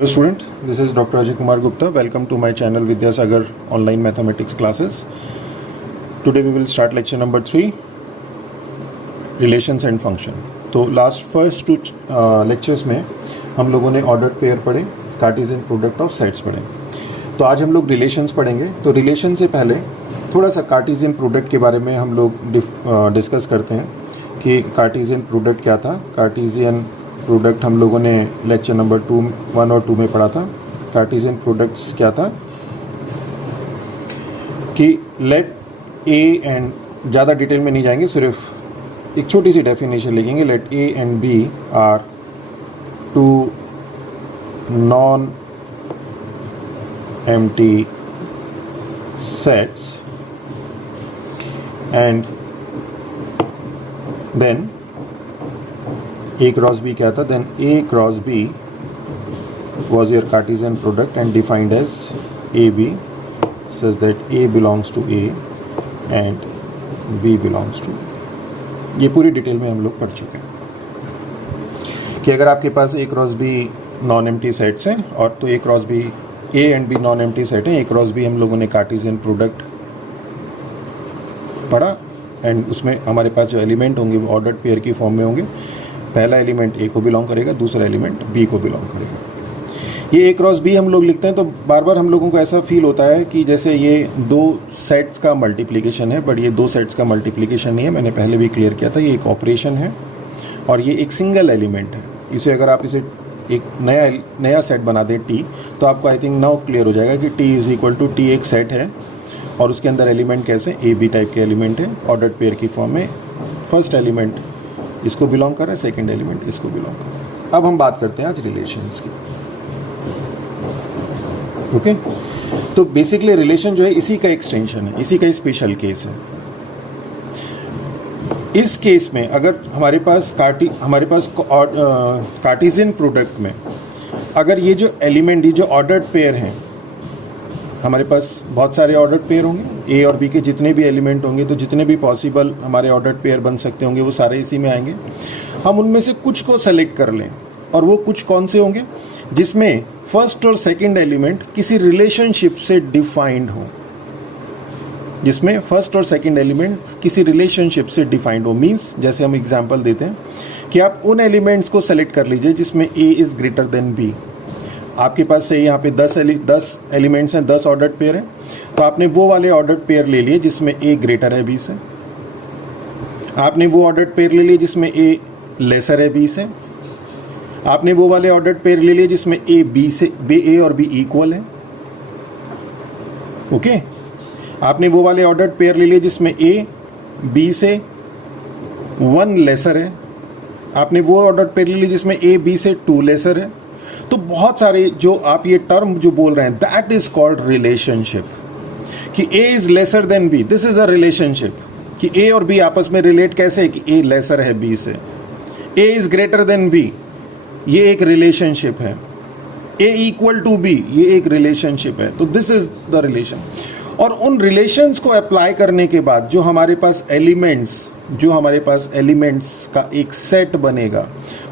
Hello student, this is Dr. Ajay Kumar Gupta. Welcome to my channel Vidyasagar Online Mathematics Classes. Today we will start lecture number 3, Relations and Function. तो last first to lectures में हम लोगों ने ordered pair पढ़े, Cartesian product of sets पढ़े. तो आज हम लोग रिलेशंस पढ़ेंगे. तो रिलेशन से पहले थोड़ा सा कार्टेशियन प्रोडक्ट के बारे में हम लोग डिस्कस करते हैं कि कार्टेशियन प्रोडक्ट क्या था. कार्टेशियन प्रोडक्ट हम लोगों ने लेक्चर नंबर 1 और 2 में पढ़ा था. कार्टेशियन प्रोडक्ट्स क्या था कि लेट ए एंड, ज़्यादा डिटेल में नहीं जाएंगे, सिर्फ एक छोटी सी डेफिनेशन लिखेंगे. Let A and B are two non empty sets and then A cross B क्या था. Then A cross B was your Cartesian product and defined as AB such that A belongs to A and B belongs to. ये पूरी detail में हम लोग पढ़ चुके हैं कि अगर आपके पास A cross B non empty sets हैं और तो A cross B A and B non empty set हैं. A cross B हम लोगों ने कार्टेशियन प्रोडक्ट पढ़ा एंड उसमें हमारे पास जो एलिमेंट होंगे वो ऑर्डर्ड पेयर की फॉर्म में होंगे. पहला एलिमेंट ए को बिलोंग करेगा, दूसरा एलिमेंट बी को बिलोंग करेगा. ये ए क्रॉस बी हम लोग लिखते हैं तो बार बार हम लोगों को ऐसा फील होता है कि जैसे ये दो सेट्स का मल्टीप्लिकेशन है, बट ये दो सेट्स का मल्टीप्लिकेशन नहीं है. मैंने पहले भी क्लियर किया था, ये एक ऑपरेशन है और ये एक सिंगल एलिमेंट है. इसे अगर आप इसे एक नया सेट बना दें टी, तो आपको आई थिंक नाउ क्लियर हो जाएगा कि T is equal to T एक सेट है और उसके अंदर एलिमेंट कैसे ए बी टाइप के एलिमेंट है ऑर्डर्ड पेयर की फॉर्म में. फर्स्ट एलिमेंट इसको बिलोंग कर रहा है, सेकंड एलिमेंट इसको बिलोंग कर रहा है. अब हम बात करते हैं आज रिलेशंस की. ओके, तो बेसिकली रिलेशन जो है इसी का एक्सटेंशन है, इसी का स्पेशल केस है. इस केस में अगर हमारे पास कार्टेशियन प्रोडक्ट में अगर ये जो एलिमेंट, ये जो ऑर्डर्ड पेयर हैं, हमारे पास बहुत सारे ऑर्डर्ड पेयर होंगे. ए और बी के जितने भी एलिमेंट होंगे, तो जितने भी पॉसिबल हमारे ऑर्डर्ड पेयर बन सकते होंगे वो सारे इसी में आएंगे. हम उनमें से कुछ को सेलेक्ट कर लें और वो कुछ कौन से होंगे जिसमें फर्स्ट और सेकंड एलिमेंट किसी रिलेशनशिप से डिफाइंड हो. जिसमें फर्स्ट और सेकंड एलिमेंट किसी रिलेशनशिप से डिफाइंड हो. मीन्स जैसे हम एग्जाम्पल देते हैं कि आप उन एलिमेंट्स को सेलेक्ट कर लीजिए जिसमें A is greater than B. आपके पास से यहाँ पे 10 एलिमेंट्स हैं, 10 ऑर्डर्ड पेयर हैं, तो आपने वो वाले ऑर्डर्ड पेयर ले लिए जिसमें ए ग्रेटर है बी से. आपने वो ऑर्डर्ड पेयर ले लिए जिसमें ए लेसर है बी से. आपने वो वाले ऑर्डर्ड पेयर ले लिए जिसमें ए और बी इक्वल है. ओके, आपने वो वाले ऑर्डर्ड पेयर ले लिए जिसमें ए बी से 1 लेसर है. आपने वो ऑर्डर्ड पेयर ले लिए जिसमें ए बी से 2 लेसर है. तो बहुत सारे जो आप ये टर्म जो बोल रहे हैं, दैट इज कॉल्ड रिलेशनशिप. कि A is lesser than B, this is a relationship. कि ए और बी आपस में रिलेट कैसे है कि ए लेसर है बी से. ए इज ग्रेटर देन बी, ये एक रिलेशनशिप है. ए इक्वल टू बी, ये एक रिलेशनशिप है. तो दिस इज द रिलेशन. और उन रिलेशंस को अप्लाई करने के बाद जो हमारे पास एलिमेंट्स का एक सेट बनेगा,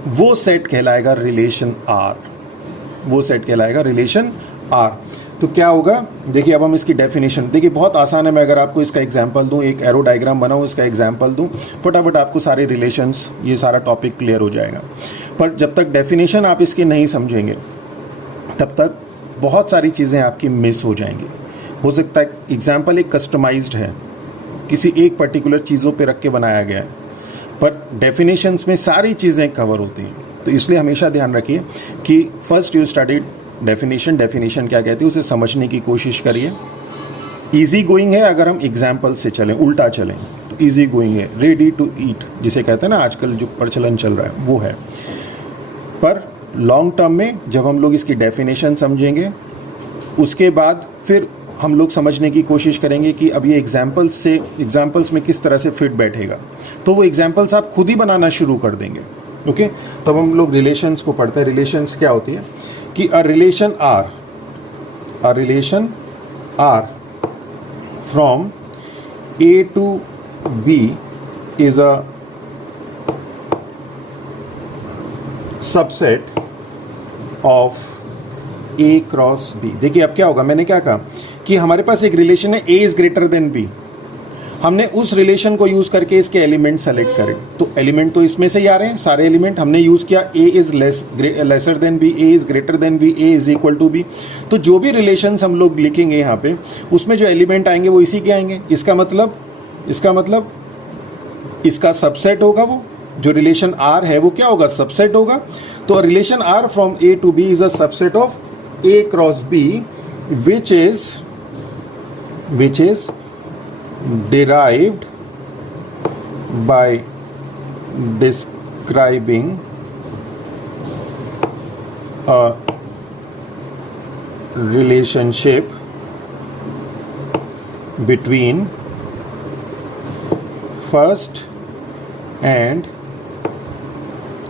वो सेट कहलाएगा रिलेशन आर. वो सेट कहलाएगा रिलेशन आर. तो क्या होगा, देखिए अब हम इसकी डेफिनेशन, देखिए बहुत आसान है. मैं अगर आपको इसका एग्जांपल दूं, एक एरो डायग्राम बनाऊं, इसका एग्जांपल दूं, फटाफट आपको सारे रिलेशंस, ये सारा टॉपिक क्लियर हो जाएगा. पर जब तक डेफिनेशन आप इसकी नहीं समझेंगे तब तक बहुत सारी चीज़ें आपकी मिस हो जाएंगी. हो सकता है एग्जाम्पल एक कस्टमाइज्ड है, किसी एक पर्टिकुलर चीज़ों पे रख के बनाया गया है, पर डेफिनेशंस में सारी चीज़ें कवर होती हैं. तो इसलिए हमेशा ध्यान रखिए कि फर्स्ट यू स्टडीड डेफिनेशन क्या कहती है उसे समझने की कोशिश करिए. इजी गोइंग है अगर हम एग्जाम्पल से चलें, उल्टा चलें तो इजी गोइंग है. रेडी टू ईट जिसे कहते हैं ना, आजकल जो प्रचलन चल रहा है वो है. पर लॉन्ग टर्म में जब हम लोग इसकी डेफिनेशन समझेंगे, उसके बाद फिर हम लोग समझने की कोशिश करेंगे कि अब ये एग्जाम्पल्स में किस तरह से फिट बैठेगा, तो वो एग्जाम्पल्स आप खुद ही बनाना शुरू कर देंगे. ओके, तब हम लोग रिलेशंस को पढ़ते हैं. रिलेशंस क्या होती है कि a relation R from A to B is a subset of A cross B. देखिए अब क्या होगा, मैंने क्या कहा कि हमारे पास एक रिलेशन है A is greater than B, हमने उस रिलेशन को यूज करके इसके एलिमेंट सेलेक्ट करें। तो एलिमेंट तो इसमें से ही आ रहे हैं सारे एलिमेंट, हमने यूज किया A is lesser than B, A is greater than B, A is equal to B. तो जो भी रिलेशंस हम लोग लिखेंगे यहाँ पे उसमें जो एलिमेंट आएंगे वो इसी के आएंगे। इसका मतलब इसका सबसेट होगा, वो जो रिलेशन आर है वो क्या होगा, सबसेट होगा। तो relation R from A to B is a subset of A cross B which is derived by describing a relationship between first and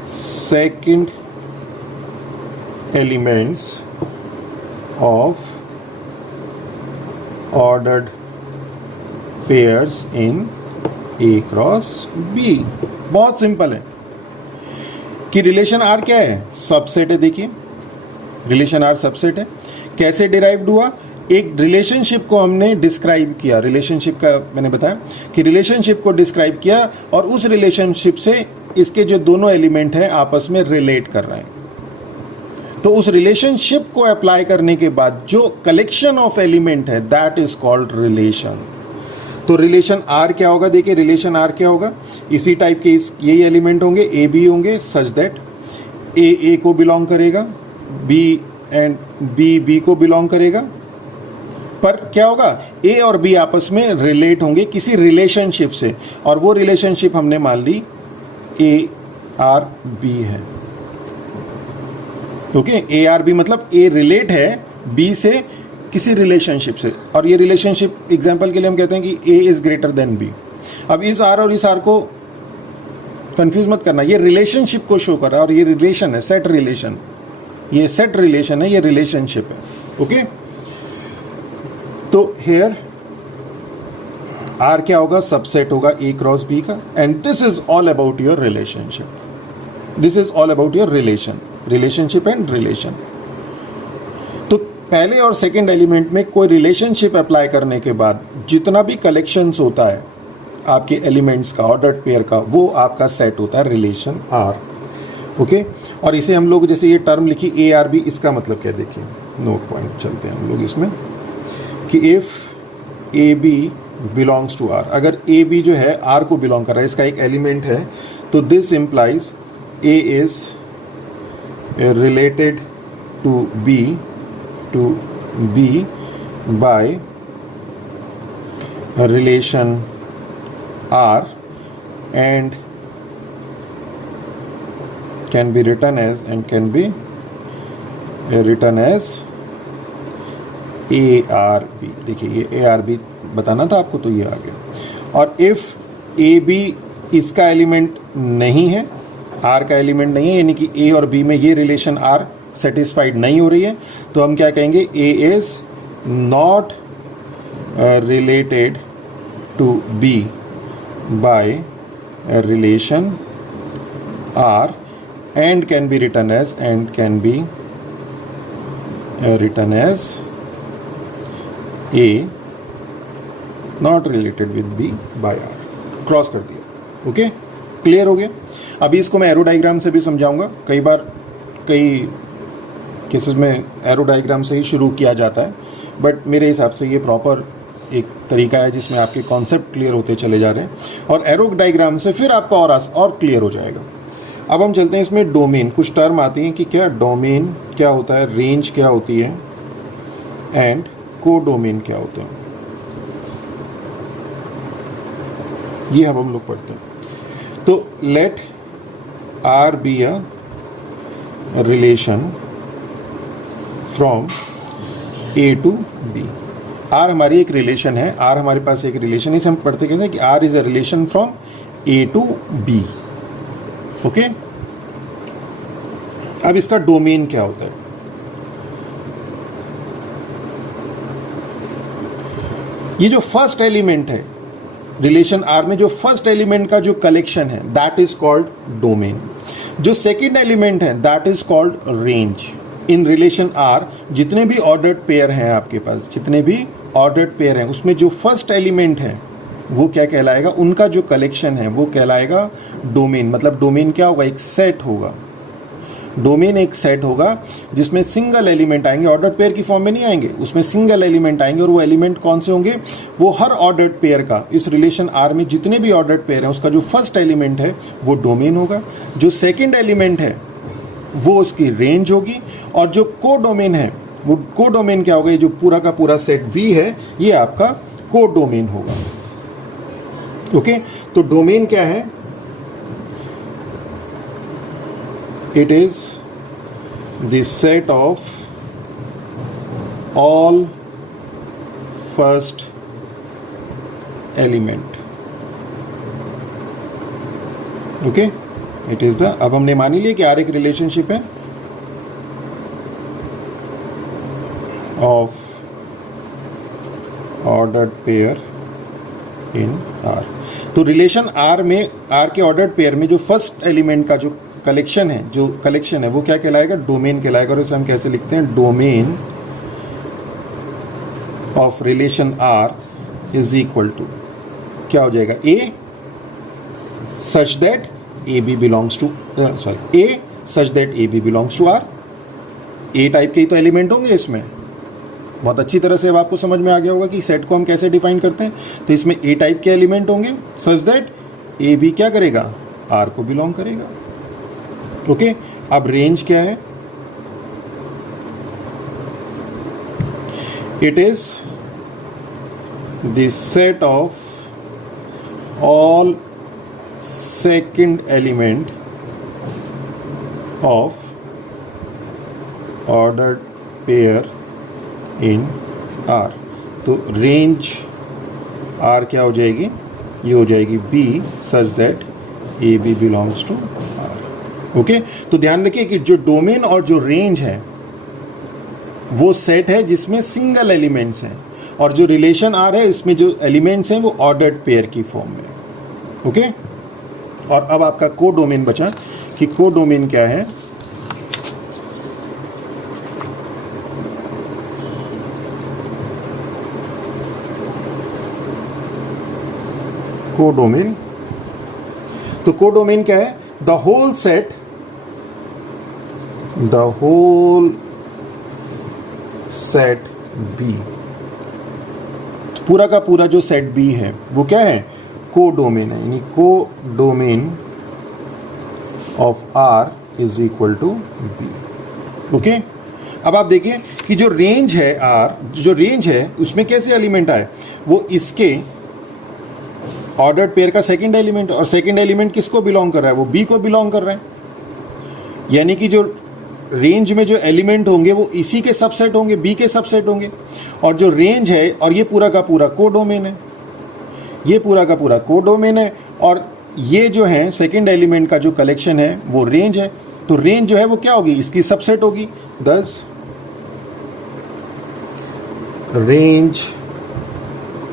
second elements of ordered pairs in A cross B. बहुत simple है कि relation are क्या है, subset है। देखिए relation are subset है। कैसे derived हुआ, एक रिलेशनशिप को हमने डिस्क्राइब किया, रिलेशनशिप का मैंने बताया कि रिलेशनशिप को डिस्क्राइब किया और उस रिलेशनशिप से इसके जो दोनों एलिमेंट हैं आपस में रिलेट कर रहे हैं। तो उस रिलेशनशिप को अप्लाई करने के बाद जो कलेक्शन ऑफ एलिमेंट है दैट इज कॉल्ड रिलेशन। तो रिलेशन आर क्या होगा, देखिए रिलेशन आर क्या होगा, इसी टाइप के यही एलिमेंट होंगे, ए बी होंगे, सच दैट ए को बिलोंग करेगा, बी एंड बी को बिलोंग करेगा। पर क्या होगा, ए और बी आपस में रिलेट होंगे किसी रिलेशनशिप से, और वो रिलेशनशिप हमने मान ली ए आर बी है। ओके, ए आर बी मतलब ए रिलेट है बी से किसी रिलेशनशिप से, और ये रिलेशनशिप एग्जांपल के लिए हम कहते हैं कि A is greater than B. अब इस आर और इस आर को कंफ्यूज मत करना, ये रिलेशनशिप को शो कर रहा है और ये रिलेशन है, सेट रिलेशन, ये सेट रिलेशन है, ये रिलेशनशिप है। ओके, तो हेयर आर क्या होगा, सबसेट होगा ए क्रॉस बी का, and this is all about your relationship, this is all about your relationship and relation. तो पहले और सेकेंड एलिमेंट में कोई रिलेशनशिप अप्लाई करने के बाद जितना भी कलेक्शंस होता है आपके एलिमेंट्स का, ऑर्डर्ड पेयर का, वो आपका सेट होता है रिलेशन आर। ओके, और इसे हम लोग जैसे ये टर्म लिखी ए आर बी, इसका मतलब क्या, देखिए नोट पॉइंट चलते हैं हम लोग इसमें कि if a B belongs to R, अगर ए बी जो है आर को बिलोंग कर रहा है, इसका एक एलिमेंट है, तो this implies a is related to b by relation R and can be written as ARB। देखिए ये ARB बताना था आपको, तो ये आ गया। और इफ AB इसका एलिमेंट नहीं है, R का एलिमेंट नहीं है, यानी कि A और B में ये रिलेशन R सेटिस्फाइड नहीं हो रही है, तो हम क्या कहेंगे, A is not related to B by relation R and can be written as A not related with B by R. Cross कर दिया। ओके, क्लियर हो गया। अभी इसको मैं एरो डायग्राम से भी समझाऊंगा। कई बार कई केसेस में एरो डायग्राम से ही शुरू किया जाता है, बट मेरे हिसाब से ये प्रॉपर एक तरीका है जिसमें आपके कॉन्सेप्ट क्लियर होते चले जा रहे हैं, और एरो डायग्राम से फिर आपका और क्लियर हो जाएगा। अब हम चलते हैं इसमें डोमेन, कुछ टर्म आती हैं कि क्या डोमेन क्या होता है, रेंज क्या होती है, एंड को डोमेन क्या होते हैं, ये अब हम लोग पढ़ते हैं। तो let R be a relation from A to B. R हमारी एक रिलेशन है, आर हमारे पास एक रिलेशन है, इसे हम पढ़ते कहते हैं कि R is a relation from A to B. Okay, अब इसका डोमेन क्या होता है, ये जो फर्स्ट एलिमेंट है रिलेशन आर में, जो फर्स्ट एलिमेंट का जो कलेक्शन है दैट इज कॉल्ड डोमेन, जो सेकेंड एलिमेंट है that is called range. In relation R जितने भी ऑर्डर्ड पेयर हैं आपके पास, जितने भी ऑर्डर्ड पेयर हैं, उसमें जो फर्स्ट एलिमेंट है वो क्या कहलाएगा, उनका जो कलेक्शन है वो कहलाएगा डोमेन। मतलब डोमेन क्या होगा, एक सेट होगा। डोमेन एक सेट होगा जिसमें सिंगल एलिमेंट आएंगे, ऑर्डर्ड पेयर की फॉर्म में नहीं आएंगे, उसमें सिंगल एलिमेंट आएंगे। और वो एलिमेंट कौन से होंगे, वो हर ऑर्डर्ड पेयर का, इस रिलेशन आर में जितने भी ऑर्डर्ड पेयर हैं उसका जो फर्स्ट एलिमेंट है वो डोमेन होगा, जो सेकेंड एलिमेंट है वो उसकी रेंज होगी, और जो को डोमेन है वो को डोमेन क्या होगा, ये जो पूरा का पूरा सेट V है ये आपका को डोमेन होगा। ओके, तो डोमेन क्या है, it is the set of all first element. Okay, it is the, अब हमने मान ही लिया कि आर एक रिलेशनशिप है of ordered pair in R. तो रिलेशन आर में, आर के ऑर्डर्ड पेयर में जो फर्स्ट एलिमेंट का जो कलेक्शन है वो क्या कहलाएगा, डोमेन कहलाएगा। और इसे हम कैसे लिखते हैं, domain of relation R is equal to क्या हो जाएगा, A such that A B belongs to A such that A B belongs to R. A type के ही तो एलिमेंट होंगे इसमें। बहुत अच्छी तरह से अब आपको समझ में आ गया होगा कि सेट को हम कैसे डिफाइन करते हैं। तो इसमें ए टाइप के एलिमेंट होंगे सच दैट ए बी क्या करेगा, आर को बिलोंग करेगा। ओके, अब रेंज क्या है, it is the set of all second element of ordered pair in R. तो रेंज आर क्या हो जाएगी, ये हो जाएगी b such that A B belongs to R. Okay, तो ध्यान रखिए कि जो डोमेन और जो रेंज है वो सेट है जिसमें सिंगल एलिमेंट्स हैं, और जो रिलेशन आर है इसमें जो एलिमेंट्स हैं वो ऑर्डर्ड पेयर की फॉर्म में। ओके, और अब आपका को डोमेन बचा कि को डोमेन क्या है, कोडोमेन। तो कोडोमेन क्या है, the whole set, the whole set B, पूरा का पूरा जो सेट बी है वो क्या है, कोडोमेन है। यानी codomain of R is equal to B. Okay, अब आप देखिए कि जो रेंज है आर, जो रेंज है उसमें कैसे एलिमेंट आए, वो इसके ऑर्डर्ड पेयर का सेकंड एलिमेंट, और सेकंड एलिमेंट किसको बिलोंग कर रहा है, वो बी को बिलोंग कर रहा है। यानी कि जो रेंज में जो एलिमेंट होंगे वो इसी के सबसेट होंगे, बी के सबसेट होंगे। और जो रेंज है, और ये पूरा का पूरा कोडोमेन है, ये पूरा का पूरा कोडोमेन है, और ये जो है सेकंड एलिमेंट का जो कलेक्शन है वो रेंज है। तो रेंज जो है वो क्या होगी, इसकी सबसेट होगी। Thus range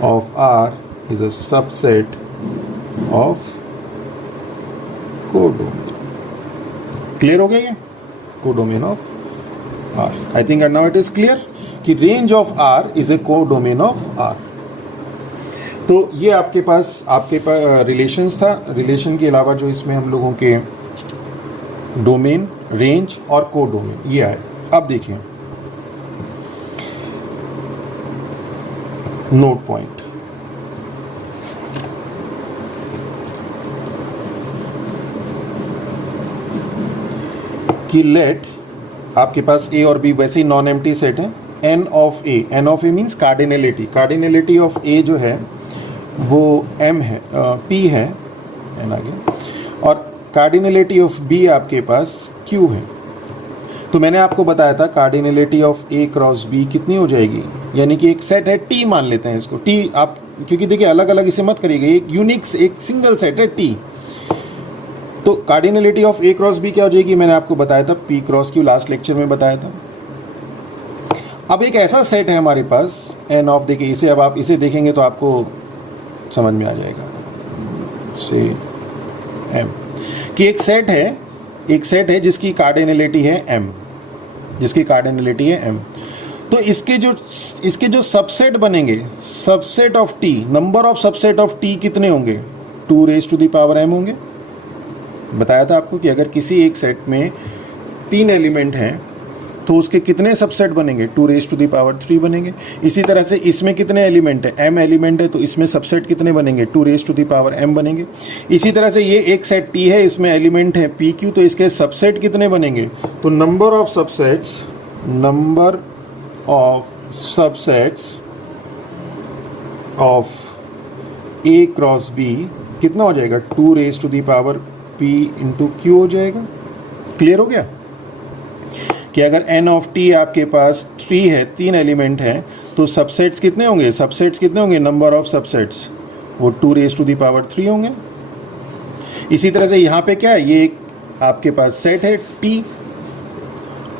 of R is a subset of codomain. Clear हो गया ये, codomain of R. I think now it is clear कि range of R is a codomain of R. तो ये आपके पास रिलेशंस था। रिलेशन के अलावा जो इसमें हम लोगों के डोमेन, रेंज और कोडोमेन ये आए। अब देखिए नोट पॉइंट, कि लेट आपके पास ए और बी वैसे ही नॉन एम्प्टी सेट है, n of A, n of A means cardinality, cardinality of A जो है वो एम है, पी है, एन आगे, और कार्डिनलिटी ऑफ बी आपके पास क्यू है। तो मैंने आपको बताया था cardinality of A cross B कितनी हो जाएगी, यानी कि एक सेट है टी, मान लेते हैं इसको टी आप, क्योंकि देखिए अलग अलग इसे मत करिएगा, एक यूनिक एक सिंगल सेट है टी। तो cardinality of A cross B क्या हो जाएगी, मैंने आपको बताया था p cross q, last lecture में बताया था। अब एक ऐसा सेट है हमारे पास एन ऑफ, देखिए इसे अब आप इसे देखेंगे तो आपको समझ में आ जाएगा से एम, कि एक सेट है जिसकी कार्डिनलिटी है एम। जिसकी कार्डिनलिटी है m। तो इसके जो सबसेट बनेंगे, subset of t, number of subset of t कितने होंगे? 2 raise to the power m होंगे। बताया था आपको कि अगर किसी एक सेट में 3 एलिमेंट हैं तो उसके कितने सबसेट बनेंगे? 2 रेज टू द पावर 3 बनेंगे। इसी तरह से इसमें कितने एलिमेंट है? m एलिमेंट है, तो इसमें सबसेट कितने बनेंगे? 2 raise to the power m बनेंगे। इसी तरह से ये एक सेट t है, इसमें एलिमेंट है p q, तो इसके सबसेट कितने बनेंगे? तो number of subsets of a cross b कितना हो जाएगा? 2 raise to the power p into q हो जाएगा। क्लियर हो गया कि अगर n ऑफ t आपके पास 3 है, 3 एलिमेंट हैं, तो सबसेट्स कितने होंगे? सबसेट्स कितने होंगे? नंबर ऑफ सबसेट्स वो 2 रेज टू द पावर 3 होंगे। इसी तरह से यहाँ पे क्या है? ये एक आपके पास सेट है t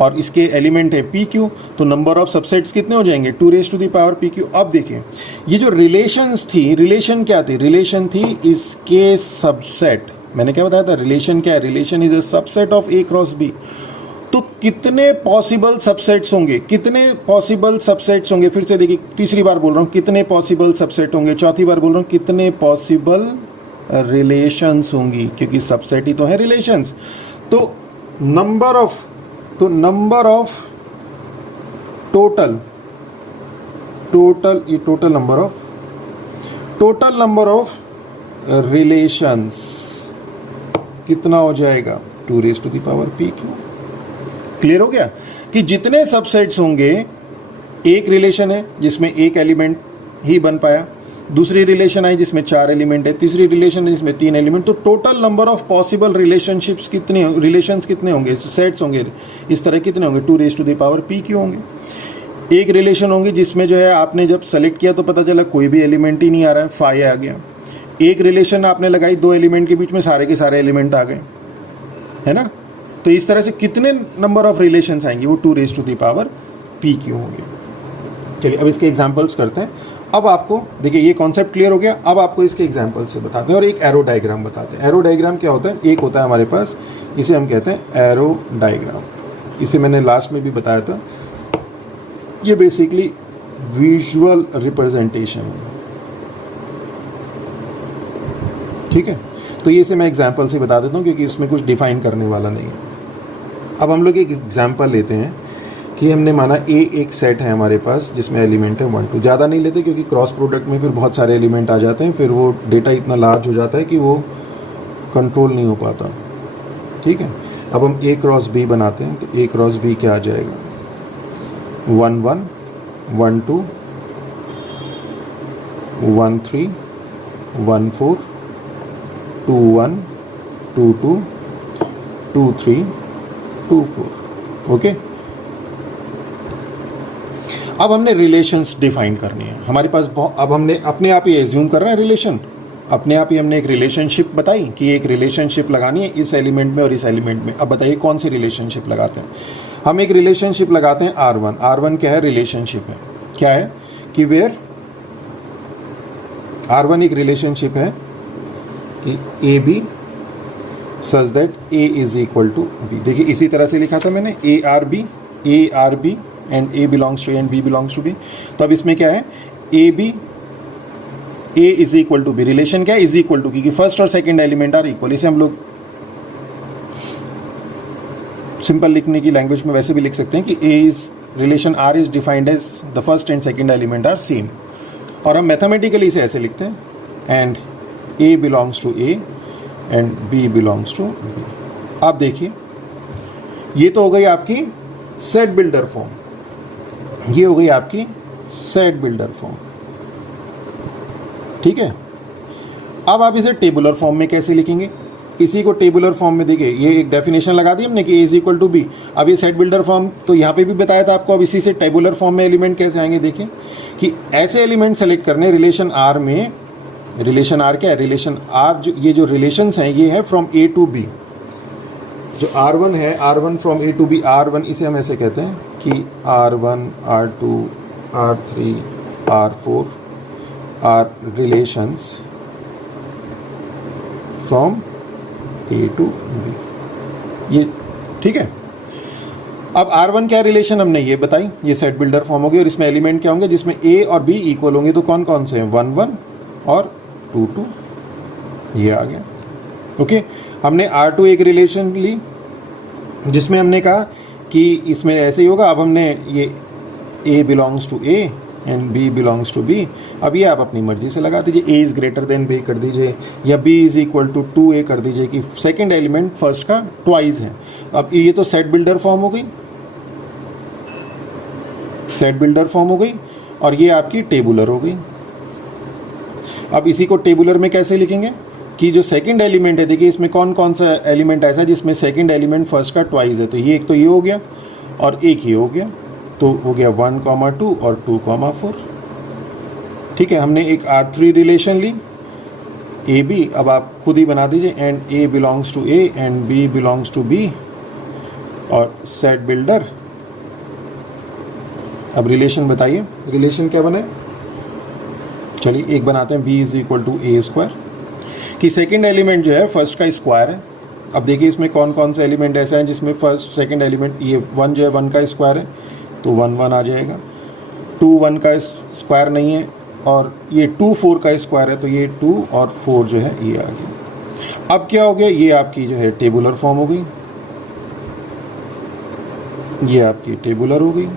और इसके एलिमेंट है पी क्यू, तो नंबर ऑफ सबसेट्स कितने हो जाएंगे? 2 raise to the power p q. अब देखिए ये जो रिलेशंस थी, रिलेशन क्या थी? रिलेशन थी इसके सबसेट। मैंने क्या बताया था? रिलेशन क्या है? Relation is a subset of A cross B. तो कितने पॉसिबल सबसेट्स होंगे? कितने पॉसिबल सबसेट्स होंगे? फिर से देखिए, तीसरी बार बोल रहा हूँ, कितने पॉसिबल सबसेट होंगे। चौथी बार बोल रहा हूँ, कितने पॉसिबल रिलेशंस होंगी, क्योंकि सबसेट ही तो है रिलेशंस। तो number of total number of relations कितना हो जाएगा? 2 raise to the power p q. Clear हो गया कि जितने सबसेट्स होंगे, एक रिलेशन है जिसमें एक एलिमेंट ही बन पाया, दूसरी रिलेशन आई जिसमें 4 एलिमेंट है, तीसरी रिलेशन है जिसमें 3 एलिमेंट, तो total number of possible relationships कितने, रिलेशंस कितने होंगे, सेट्स होंगे इस तरह कितने होंगे? 2 raise to the power p q होंगे। एक रिलेशन होंगी जिसमें जो है आपने जब सेलेक्ट किया तो पता चला कोई भी एलिमेंट ही नहीं आ रहा है, फाई आ गया। एक रिलेशन आपने लगाई 2 एलिमेंट के बीच में, सारे के सारे एलिमेंट आ गए, है ना। तो इस तरह से कितने नंबर ऑफ रिलेशंस आएंगे? वो 2 raise to the power p q होंगे। चलिए अब इसके एग्जांपल्स करते हैं। अब आपको देखिए ये कॉन्सेप्ट क्लियर हो गया। अब आपको इसके एग्जांपल से बताते हैं और एक एरो डायग्राम बताते हैं। एरो डायग्राम क्या होता है? एक होता है हमारे पास, इसे हम कहते हैं एरो डायग्राम। इसे मैंने लास्ट में भी बताया था। ये बेसिकली विजुअल रिप्रेजेंटेशन है, ठीक है। तो ये से मैं एग्जांपल से बता देता हूँ क्योंकि इसमें कुछ डिफाइन करने वाला नहीं है। अब हम लोग एक एग्जांपल लेते हैं कि हमने माना ए एक सेट है हमारे पास जिसमें एलिमेंट है 1 2। ज़्यादा नहीं लेते क्योंकि क्रॉस प्रोडक्ट में फिर बहुत सारे एलिमेंट आ जाते हैं, फिर वो डेटा इतना लार्ज हो जाता है कि वो कंट्रोल नहीं हो पाता, ठीक है। अब हम ए क्रॉस बी बनाते हैं, तो ए क्रॉस बी क्या आ जाएगा? 1 1 1 2 1 3 1 4 2 1 2 2 2 3 2 4। ओके, अब हमने रिलेशंस डिफाइन करनी है हमारे पास। अब हमने अपने आप ही एज्यूम कर रहे हैं रिलेशन, अपने आप ही हमने एक रिलेशनशिप बताई कि एक रिलेशनशिप लगानी है इस एलिमेंट में और इस एलिमेंट में। अब बताइए कौन सी रिलेशनशिप लगाते हैं? हम एक रिलेशनशिप लगाते हैं R1। R1 क्या है? रिलेशनशिप है। क्या है कि वेयर R1 एक रिलेशनशिप है कि A B such that A is equal to B. देखिए इसी तरह से लिखा था मैंने, A R B and A belongs to A and B belongs to B. तो अब इसमें क्या है? A is equal to B. Relation क्या है? इज इक्वल टू, क्योंकि फर्स्ट और सेकंड एलिमेंट आर इक्वल। इसे हम लोग सिंपल लिखने की लैंग्वेज में वैसे भी लिख सकते हैं कि A is relation R is defined as the first and second element are same. और हम मैथमेटिकली इसे ऐसे लिखते हैं, and A belongs to A and B belongs to B. आप देखिए ये तो हो गई आपकी सेट बिल्डर फॉर्म, ये हो गई आपकी सेट बिल्डर फॉर्म, ठीक है। अब आप इसे टेबुलर फॉर्म में कैसे लिखेंगे? इसी को टेबुलर फॉर्म में देखिए, ये एक डेफिनेशन लगा दी हमने कि A is equal to B. अब ये सेट बिल्डर फॉर्म तो यहाँ पे भी बताया था आपको। अब इसी से टेबुलर फॉर्म में एलिमेंट कैसे आएंगे? देखिए कि ऐसे एलिमेंट सेलेक्ट करने रिलेशन आर में। रिलेशन आर क्या है? रिलेशन आर जो ये जो रिलेशंस हैं ये है फ्रॉम ए टू बी। जो R1 है, R1 from A to B, R1 इसे हम ऐसे कहते हैं कि R1 R2 R3 R4 R relations from A to B. ये ठीक है। अब R1 क्या रिलेशन हमने ये बताई, ये सेट बिल्डर फॉर्म होगी और इसमें एलिमेंट क्या होंगे जिसमें A और B इक्वल होंगे, तो कौन कौन से हैं, 1 1 और 2 2, ये आ गया। ओके, हमने R2 एक रिलेशन ली जिसमें हमने कहा कि इसमें ऐसे ही होगा। अब हमने ये A belongs to A and B belongs to B। अब ये आप अपनी मर्जी से लगा दीजिए, A is greater then B कर दीजिए या B is equal to 2A कर दीजिए कि सेकंड एलिमेंट फर्स्ट का ट्वाइस है। अब ये तो सेट बिल्डर फॉर्म हो गई, सेट बिल्डर फॉर्म हो गई और ये आपकी टेबुलर हो गई। अब इसी को टेबुलर में कैसे लिखेंगे कि जो सेकंड एलिमेंट है, देखिए इसमें कौन कौन सा एलिमेंट ऐसा है जिसमें सेकंड एलिमेंट फर्स्ट का ट्वाइस है, तो ये एक तो ये हो गया और एक ये हो गया, तो हो गया 1, 2 और 2, 4। ठीक है, हमने एक R3 relation Lee A B, अब आप खुद ही बना दीजिए, and A belongs to A and B belongs to B और सेट बिल्डर। अब रिलेशन बताइए, रिलेशन क्या बने, चलिए एक बनाते हैं, B is equal to A square, कि सेकंड एलिमेंट जो है फर्स्ट का स्क्वायर है। अब देखिए इसमें कौन कौन से एलिमेंट ऐसा है जिसमें फर्स्ट सेकंड एलिमेंट, ये 1 जो है 1 का स्क्वायर है तो 1 1 आ जाएगा, 2 1 का स्क्वायर नहीं है और ये 2 4 का स्क्वायर है तो ये 2 और 4 जो है ये आ गया। अब क्या हो गया, ये आपकी जो है टेबुलर फॉर्म हो गई, ये आपकी टेबुलर हो गई।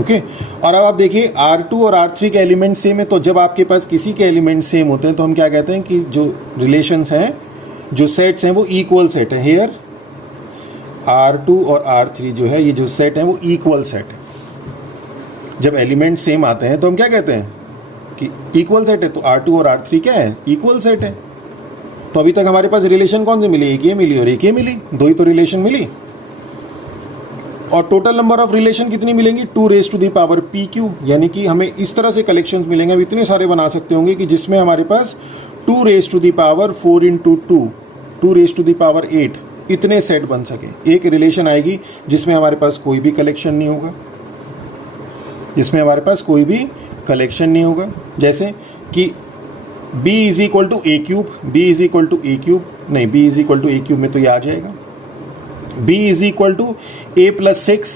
ओके, और अब आप देखिए R2 और R3 के एलिमेंट सेम है, तो जब आपके पास किसी के एलिमेंट सेम होते हैं तो हम क्या कहते हैं कि जो रिलेशंस हैं, जो सेट्स हैं वो इक्वल सेट है। हेयर R2 और R3 जो है ये जो सेट है वो इक्वल सेट है। जब एलिमेंट सेम आते हैं तो हम क्या कहते हैं कि इक्वल सेट है, तो R2 और R3 क्या है, इक्वल सेट है। तो अभी तक हमारे पास रिलेशन कौन सी मिली, एक ये मिली और एक ये मिली, दो ही तो रिलेशन मिली। और टोटल नंबर ऑफ रिलेशन कितनी मिलेंगी, 2 raise to the power PQ, यानी कि हमें इस तरह से कलेक्शंस मिलेंगे। अब इतने सारे बना सकते होंगे कि जिसमें हमारे पास 2 raise to the power 4 into 2 raise to the power 8 इतने सेट बन सके। एक रिलेशन आएगी जिसमें हमारे पास कोई भी कलेक्शन नहीं होगा, जिसमें हमारे पास कोई भी कलेक्शन नहीं होगा, जैसे कि B is equal to A cube, B is equal to A cube नहीं, B is equal to A cube में तो ये आ जाएगा। B is equal to A plus 6,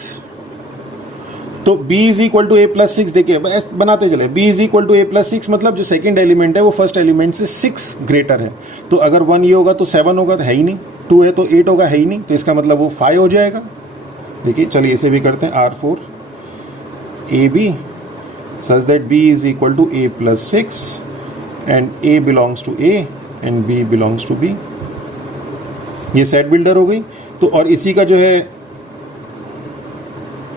तो B is equal to A plus 6, देखिए बनाते चले, B is equal to A plus 6 मतलब जो सेकंड एलिमेंट है वो फर्स्ट एलिमेंट से 6 ग्रेटर है। तो अगर 1 ये होगा तो 7 होगा, तो है ही नहीं, 2 है तो 8 होगा, है ही नहीं, तो इसका मतलब वो 5 हो जाएगा। देखिए चलिए इसे भी करते हैं, R4 AB such that B is equal to A plus 6 and A belongs to A and B belongs to B। ये सेट बिल्डर हो गई। तो और इसी का जो है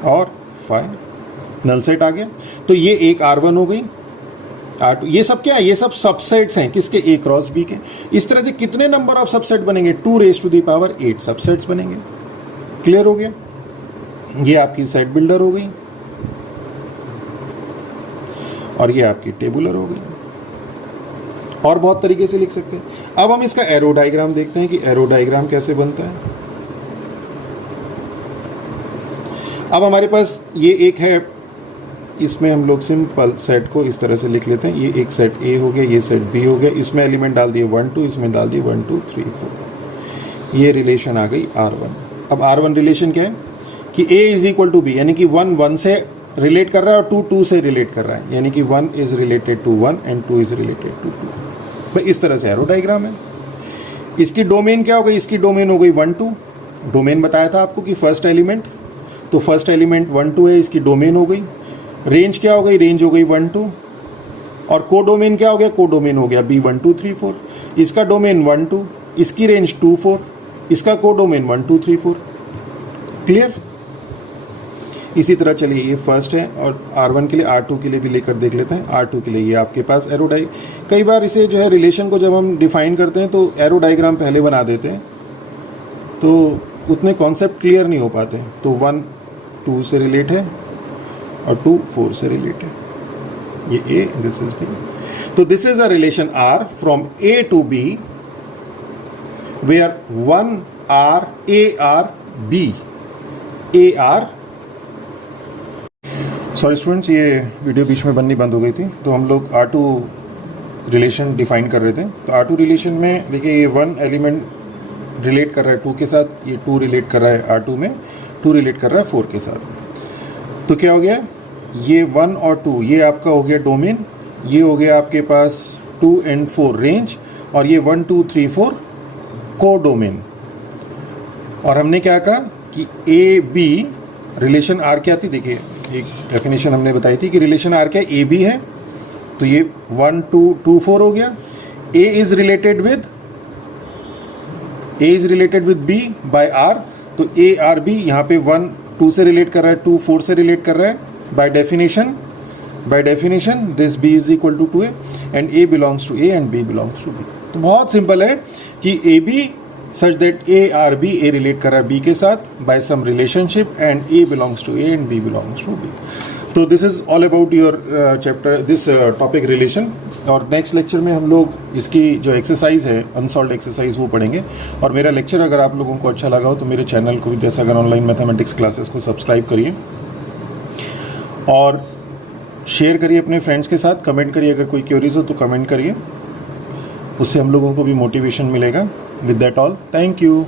और 5 नल सेट आ गया, तो ये एक R1 हो गई, R2, ये सब क्या है, ये सब सबसेट्स हैं किसके, A क्रॉस B के। इस तरह से कितने नंबर ऑफ सबसेट बनेंगे, 2 raise to the power 8 subsets बनेंगे। क्लियर हो गया, ये आपकी सेट बिल्डर हो गई और ये आपकी टेबुलर हो गई। और बहुत तरीके से लिख सकते हैं। अब हम इसका एरो डायग्राम देखते हैं कि एरो डायग्राम कैसे बनता है। अब हमारे पास ये एक है, इसमें हम लोग सिंपल सेट को इस तरह से लिख लेते हैं, ये एक सेट A हो गया, ये सेट B हो गया, इसमें एलिमेंट डाल दिए 1 2, इसमें डाल दिए 1 2 3 4, ये रिलेशन आ गई R1। अब R1 रिलेशन क्या है कि A is equal to B, यानी कि 1 1 से रिलेट कर रहा है और 2 2 से रिलेट कर रहा है, यानी कि 1 is related to 1 and 2 is related to 2। भाई इस तरह से एरो डायग्राम है। इसकी डोमेन क्या हो गई, इसकी डोमेन हो गई 1 2। डोमेन बताया था आपको कि फर्स्ट एलिमेंट, तो फर्स्ट एलिमेंट 1 2 है, इसकी डोमेन हो गई। रेंज क्या हो गई, रेंज हो गई 1 2। और को डोमेन क्या हो गया, को डोमेन हो गया B 1 2 3 4। इसका डोमेन 1 2, इसकी रेंज 2 4, इसका को डोमेन 1 2 3 4। क्लियर। इसी तरह चलिए ये फर्स्ट है और R1 के लिए, R2 के लिए भी लेकर देख लेते हैं। R2 के लिए ये आपके पास एरो कई बार इसे जो है रिलेशन को जब हम डिफाइन करते हैं तो एरो डायग्राम पहले बना देते हैं, तो उतने कॉन्सेप्ट क्लियर नहीं हो पाते। तो 1 2 से रिलेट है और 2 4 से रिलेट है, ये A, दिस इज B। तो this is a relation R from A to B where 1 R A R B A R। Sorry students, ये वीडियो बीच में बननी बंद हो गई थी, तो हम लोग R2 रिलेशन डिफाइन कर रहे थे। तो R2 रिलेशन में देखिए ये 1 एलिमेंट रिलेट कर रहा है 2 के साथ, ये 2 रिलेट कर रहा है R2 में, 2 रिलेट कर रहा है 4 के साथ। तो क्या हो गया, ये 1 और 2 ये आपका हो गया डोमेन, ये हो गया आपके पास 2 and 4 रेंज, और ये 1 2 3 4 को डोमेन। और हमने क्या कहा कि ए बी रिलेशन आर क्या थी, देखिए एक डेफिनेशन हमने बताई थी कि रिलेशन आर क्या ए बी है, तो ये 1 2 2 4 हो गया। A is related with B by R, तो ए आर बी यहाँ पे 1 2 से रिलेट कर रहा है, 2 4 से रिलेट कर रहा है। By definition this b is equal to 2a and a belongs to a and b belongs to b। तो बहुत सिंपल है कि A B such that a R b, ए रिलेट कर रहा है बी के साथ by some relationship and a belongs to a and b belongs to b। तो this is all about your chapter this topic relation. और next lecture में हम लोग इसकी जो एक्सरसाइज है अनसॉल्व्ड एक्सरसाइज वो पढ़ेंगे। और मेरा लेक्चर अगर आप लोगों को अच्छा लगा हो तो मेरे चैनल को विद्यासागर ऑनलाइन मैथमेटिक्स क्लासेस को सब्सक्राइब करिए और शेयर करिए अपने फ्रेंड्स के साथ, कमेंट करिए, अगर कोई क्वेरीज हो तो कमेंट करिए, उससे हम लोगों को भी मोटिवेशन मिलेगा। With that all, thank you.